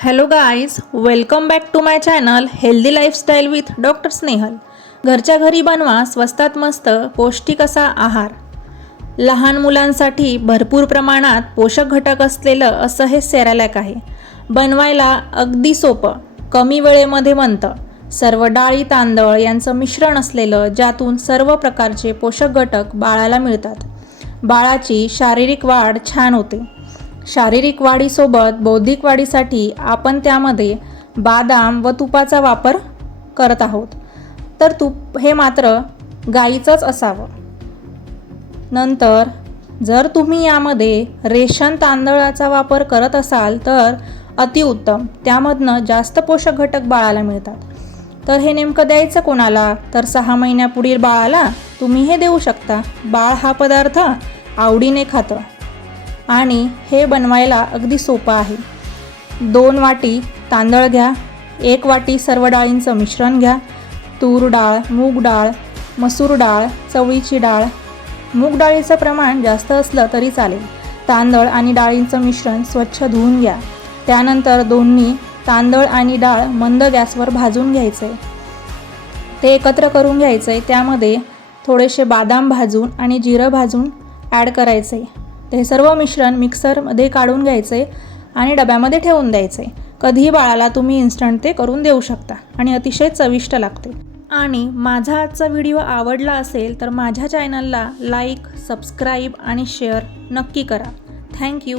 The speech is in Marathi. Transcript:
Hello guys, welcome back to my channel healthy lifestyle with doctor Snehal. घरच्या घरी बनवा स्वस्तात मस्त पौष्टिक असा आहार। लहान मुलांसाठी भरपूर प्रमाणात पोषक घटक असलेलं असं हे सेरेलॅक आहे। बनवायला अगदी सोपं, कमी वेळेमध्ये बनतं। सर्व डाळी तांदळ यांचं मिश्रण असलेलं, ज्यातून सर्व प्रकारचे पोषक घटक बाळाला मिळतात। बाळाची शारीरिक वाढ छान होते। शारीरिक वाढीसोबत बौद्धिक वाढीसाठी आपण त्यामध्ये बदाम व तुपाचा वापर करत आहोत। तर तूप हे मात्र गाईचंच असावं। नंतर जर तुम्ही यामध्ये रेशन तांदळाचा वापर करत असाल तर अतिउत्तम, त्यामधनं जास्त पोषक घटक बाळाला मिळतात। तर हे नेमकं द्यायचं कोणाला? तर 6 महिन्यापुढील बाळाला तुम्ही हे देऊ शकता। बाळ हा पदार्थ आवडीने खातं आणि हे बनवायला अगदी सोपं आहे। 2 वाटी तांदळ घ्या, 1 वाटी सर्व डाळींचं मिश्रण घ्या। तूर डाळ, मूग डाळ, मसूर डाळ, चवळीची डाळ, मूग डाळीचं प्रमाण जास्त असलं तरी चालेल। तांदळ आणि डाळींचं मिश्रण स्वच्छ धुवून घ्या। त्यानंतर दोन्ही तांदळ आणि डाळ मंद गॅसवर भाजून घ्यायचे, ते एकत्र करून घ्यायचे। त्यामध्ये थोडेसे बदाम भाजून आणि जिरं भाजून ॲड करायचे। ते सर्व मिश्रण मिक्सरमध्ये काढून घ्यायचे आणि डब्यामध्ये ठेवून द्यायचे। कधीही बाळाला तुम्ही इन्स्टंट ते करून देऊ शकता आणि अतिशय चविष्ट लागते। आणि माझा आजचा व्हिडिओ आवडला असेल तर माझ्या चॅनलला लाईक, सबस्क्राईब आणि शेअर नक्की करा। थँक्यू।